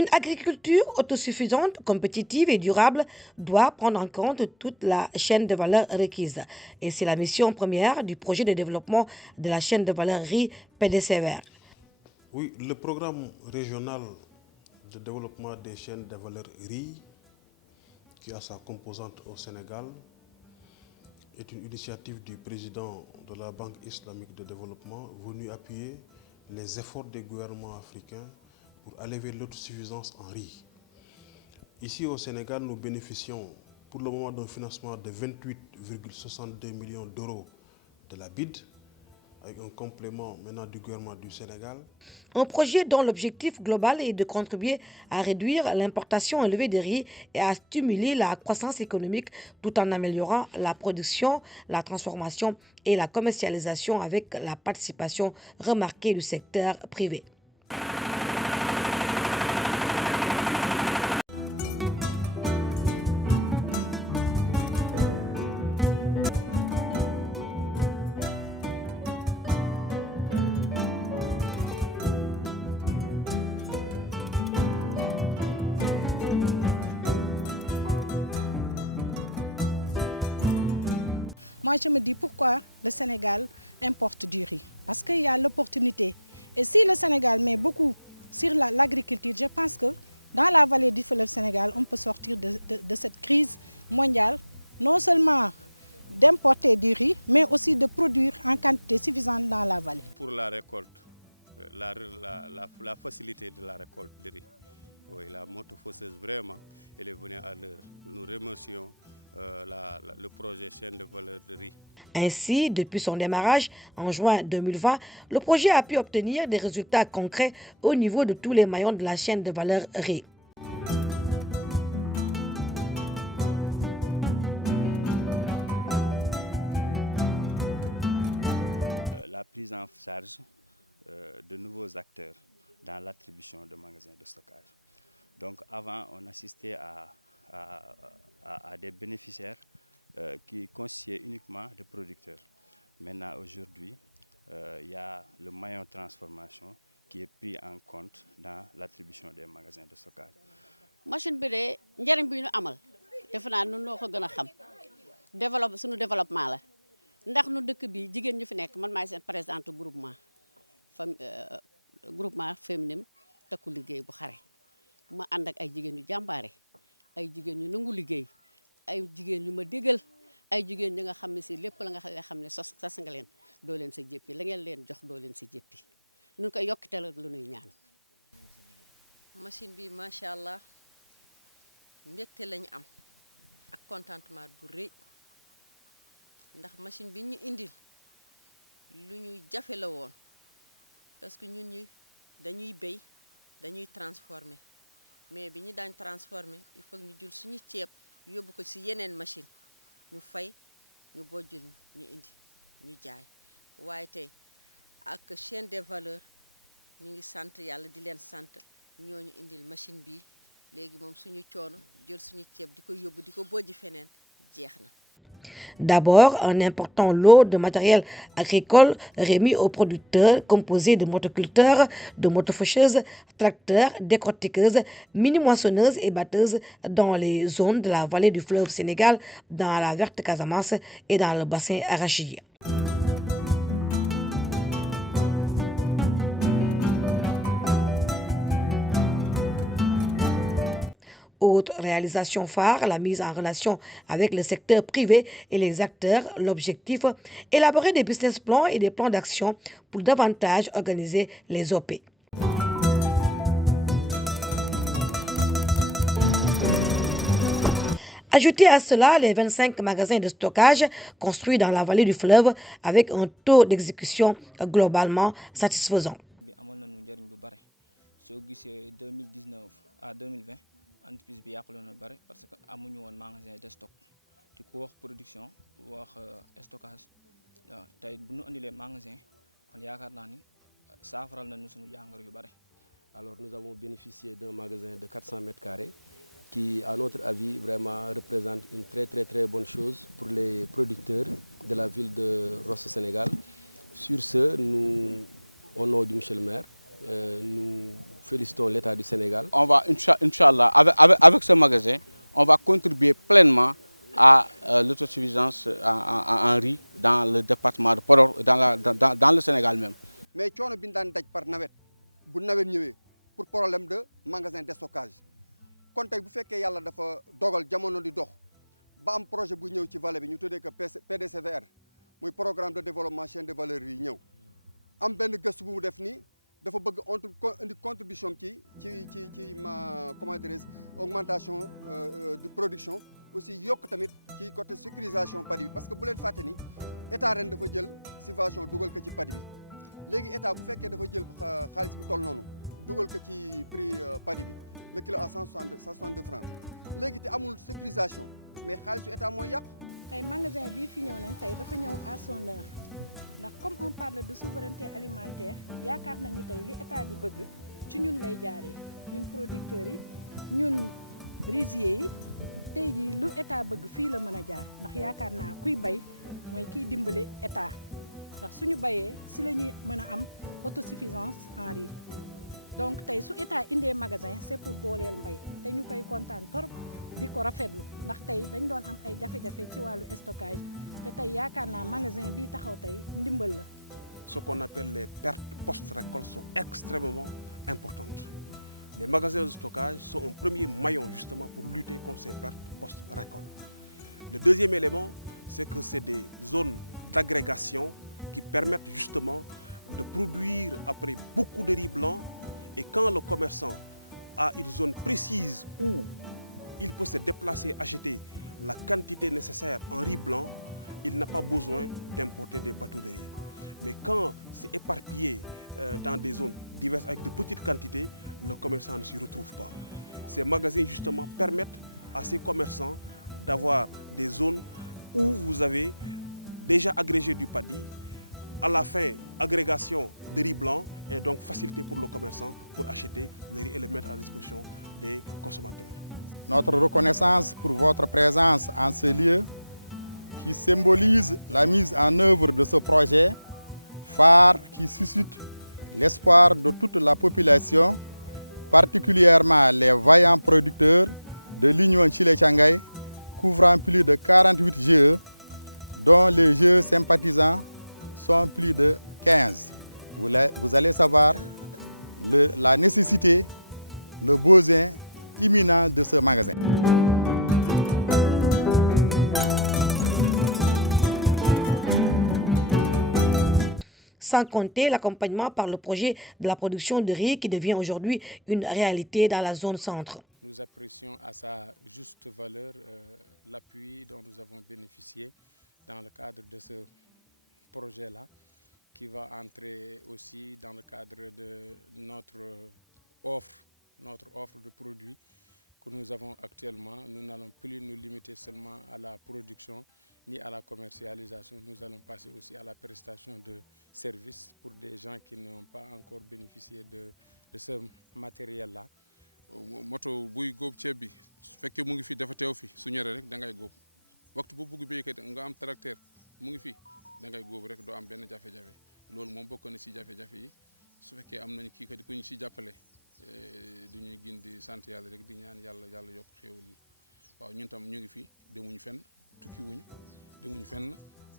Une agriculture autosuffisante, compétitive et durable doit prendre en compte toute la chaîne de valeur requise. Et c'est la mission première du projet de développement de la chaîne de valeur riz PDCVR. Oui, le programme régional de développement des chaînes de valeur riz, qui a sa composante au Sénégal, est une initiative du président de la Banque islamique de développement venue appuyer les efforts des gouvernements africains pour aller vers l'autosuffisance en riz. Ici au Sénégal, nous bénéficions pour le moment d'un financement de 28,62 millions d'euros de la BID, avec un complément maintenant du gouvernement du Sénégal. Un projet dont l'objectif global est de contribuer à réduire l'importation élevée de riz et à stimuler la croissance économique tout en améliorant la production, la transformation et la commercialisation avec la participation remarquée du secteur privé. Moi, je me dis pourquoi le Sénégal importe du riz. Parce qu'il y a l'opportunité. Et si le Sénégal met beaucoup sur l'agriculture, je pense que dans la vallée du fleuve Sénégal, on peut sortir de cette crise mondiale, non seulement d'importer du riz, mais aussi de produire en quantité suffisante dans la vallée. Pour la récolte, la facilité de la récolte du riz, oui, la motofosseuse, vraiment, elle est venue à l'heure. Nous remercions le projet chaîne de valeur de riz. Ainsi, depuis son démarrage en juin 2020, le projet a pu obtenir des résultats concrets au niveau de tous les maillons de la chaîne de valeur riz. La prise en charge de nouveaux acteurs dans l'attribution de magasins de stockage. Donc avant, on assistait à des bénéficiaires qui constituaient uniquement des producteurs. Maintenant, aujourd'hui, il y a le maillon transformation qui est pris en compte dans l'attribution des magasins de stockage. Machine bi de njariñ bi ñu amal defe naa ñun noo ko gën a xam suñu développement la ndax nu dëkk bi jigéen ñu fi nekk man maay seen présidente groupement féminin takku liggéey bu xare ma ànd ak ay jigéen yu jàmbaare ay jigéen ñu nangu liggéey ay jigéen ñu ma déggal ay jigéen ñi nga xam ne si lépp la nga xam ne sas nga leen doo leen sa jéppi la ngeen leen jox doo leen si jéppi nun koy yokkiteel ak lu nuy ñaan. Machine bi macha allah mbégte lañu am ak contentement bu rëy ndax machine bi ñu indil lu ñuy jafe la woon parce que ñun ñi dañuy béy dañuy transformer mais bi ñu daan transformer il faut ñu jël suñu ceeb yóbbu ko ci yeneen machine ñu fay ñu bojjul ñu indi ñu jaay waaye tey ak chaîne de valeur ñu ngi sant yàlla di leen sant ñooñu indil machine bi léegi moom suñu coono jël suñu ceeb di ko yóbbu di ko bojji feneen jeex na. D'abord, un important lot de matériel agricole remis aux producteurs composé de motoculteurs, de motofaucheuses, tracteurs, décortiqueuses, mini-moissonneuses et batteuses dans les zones de la vallée du fleuve Sénégal, dans la verte Casamance et dans le bassin arachidien. Autre réalisation phare, la mise en relation avec le secteur privé et les acteurs. L'objectif, élaborer des business plans et des plans d'action pour davantage organiser les OP. Ajoutez à cela les 25 magasins de stockage construits dans la vallée du fleuve avec un taux d'exécution globalement satisfaisant. 2019 à 2020, entreprise bi yàqaloon na bare parce que amuñu woon magasin de stock ci ko wax production wax stockage waaw tey bu ñu andilee magasin kon yaakaar naa ni saafaral nañu suñu jàngoro yu bare. Alors nous avons bénéficié d'un magasin de 400 mètres carrés qui à notre avis vraiment représente une très bonne chose pour les producteurs de la ville de Rosso Sénégal. Sur ce, nous, au nom du monsieur le maire, Nous félicitons l'État du Sénégal. On va, Inch'Allah, avec ce magasin, on va contribuer pleinement à l'autosuffisance en riz dans le département de Podor, dans le Sénégal même. Mais coono bi ñu daan daj par nawet bu nawet ñëwee pour problème de magasin de stockage kon tey bu fekkee yàlla dafa dogal jamono di dox ba am projet bu ñëw ci vallée bi ñu tuddee que PDCVR muy programme de développement chaîne de valeur yi ñëw am benn gëstu bu mu def nii dafa bëgg indi contribution ci comment dirais-je augmentation de production aussi yokk tamit ci côté sécurisation padi bi parce que bu leen fàtte ni état ren dafa jël subvention dugal ko ci padi bi léegi état bu fekkee dafa jël xaalis bi toll noonu dugal ko ci prix padi bi le kilo à 162 francs léegi te amul sécurisation mais xaalisu état mooy yàqu. tey magasin bii fi ñëw nañ tey dafa ñëw à son heure ndax comme on parle de souveraineté alimentaire yaakaar nañu tey li état bi bëgg ci ñun lay jaaree ñun producteurs yi ñun riziers yi tey jii lu état bëgg fii la mën a jaar ndax yaakaar naa kuy bay mooy kiy dimbale état ndax suñu bayee si la ñuy mën a am autosuffisance en riz donc tey su état indee magasin c'est pour dooleel mbay te ñu koy kontaan torop di ko rafetlu ndax tey dañ doon am ay jafe-jafe ci wàllu stockage te tey yaakaar naa magasin bi taxaw tey ndimbal la. Ce qu'on appelle les pertes post-récolte sont extrêmement importantes. Les magasins de stockage sont un premier maillon justement pour lutter contre ces pertes post-récolte. Le deuxième élément, c'est que c'est des zones d'agrégation qui permettent justement de produire après beaucoup de riz blanc. Et quand le commerçant a une zone précise où il peut se déplacer, acheter la quantité nécessaire en riz blanc, il n'a pas besoin d'importer des bateaux de riz. Mais quand c'est éparpillé dans des zones diverses avec de petites quantités, le commerçant ne s'y retrouve pas. Ces magasins justement permettent à ces commerçants d'avoir des zones où vous avez déjà agrégé du paddy, à la fin agrégation de riz blanc et donc facilité pour le commerçant pour acheter le riz et le mettre à disposition des consommateurs. Notre reconnaissance pour votre présence en ce lieu qui symbolise la mise en œuvre de ce projet phare qui suscite l'espoir de toute la population, particulièrement les vaillants producteurs de l'Union Chile-Shanghai, couvrant plus de 48 GE, dont les GE sympathisants sont plus de 15. Vous allez savoir la nécessité, le besoin imminent de ce magasin. Sans compter l'accompagnement par le projet de la production de riz qui devient aujourd'hui une réalité dans la zone centre. Nous apprécions à sa juste valeur l'appui dont nous avons bénéficié dans le cadre de ce projet-là, qui va entrer aussi dans le cadre de notre offre de produits que nous avons actuellement. Nous n'allons plus nous limiter seulement à la production ni à la commercialisation. Nous allons passer aussi à la prestation de services pour des gens qui n'ont pas encore bénéficié de ce matériel-là. moto buy góob ceeb bi su fekkee mu ngi fi dafa teew fi su ñoree rek da ngay góob waxtu bu bëgg béykat nga am tracteur mu ngi fi da ngay góob rek doo am benn jafe-jafe loolu moom bokk na ci jafe-jafe yi su fekkee am nañu kii kat ku ñu ci jàppale du ñuy gën di sant yàlla rek di ñaan yàlla yokk xéewal yi waaw ñun tam ñu ngi fi demuñu fenn tukki wuñu demuñu fenn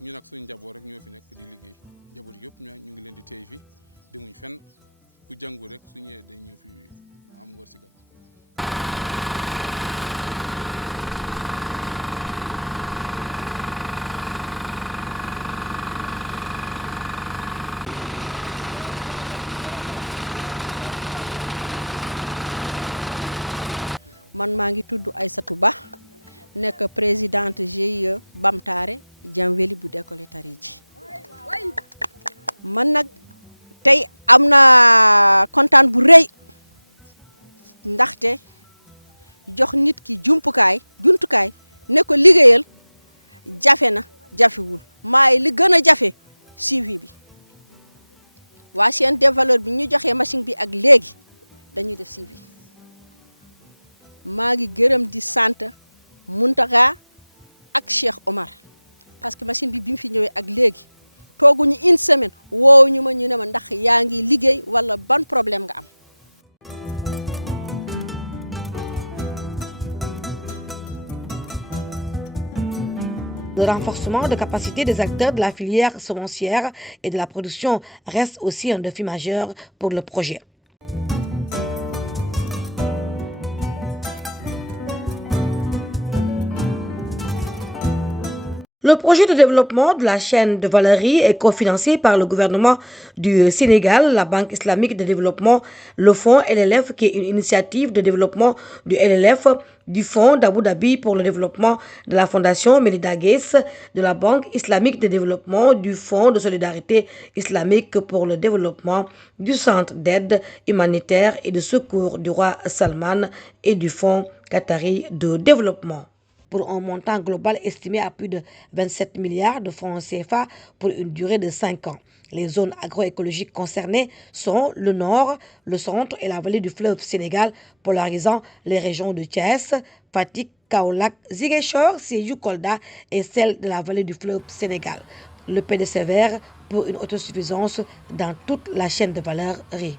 ñu nag suñu njaboot rek ñoo fi nekk di liggéey njaboot yëpp ñu ngi leen di téye fi demuñu fenn ku jàngu rek su ñëwee day ñëw fi am wërsëgal. man maa ngi tudd Aïssatou Ba nekk présidente GIE Bamtare Jamweli bu décollé tari ji man nag tey am na kontaan bu rëy ndaxte jox nit ki jumtukaay ne ko liggéeyal jafe na jafewul maay li gën a jafe suivi bi waa chaîne de valeur bi ñu joxee machine bi ak léegi dañuy def suivi maa ngi gërëm di sant Muntaka ak Cheikh Omar parce que machine bi mu fi ñëwee ak léegi tooguñu une semaine woowuñu ma ñu ne ma ndax yaa ngi liggéey wala ban problème nga am. Le renforcement de capacité des acteurs de la filière semencière et de la production reste aussi un défi majeur pour le projet. Le projet de développement de la chaîne de valeur riz est cofinancé par le gouvernement du Sénégal, la Banque islamique de développement, le Fonds LLF qui est une initiative de développement du LLF, du Fonds d'Abu Dhabi pour le développement de la Fondation Melinda Gates, de la Banque islamique de développement, du Fonds de solidarité islamique pour le développement, du Centre d'aide humanitaire et de secours du roi Salman et du Fonds qatari de développement, pour un montant global estimé à plus de 27 milliards de francs CFA pour une durée de 5 ans. Les zones agroécologiques concernées sont le nord, le centre et la vallée du fleuve Sénégal, polarisant les régions de Thiès, Fatick, Kaolack, Ziguinchor, Sédhiou, Kolda et celle de la vallée du fleuve Sénégal. Le PDC vert pour une autosuffisance dans toute la chaîne de valeur riz.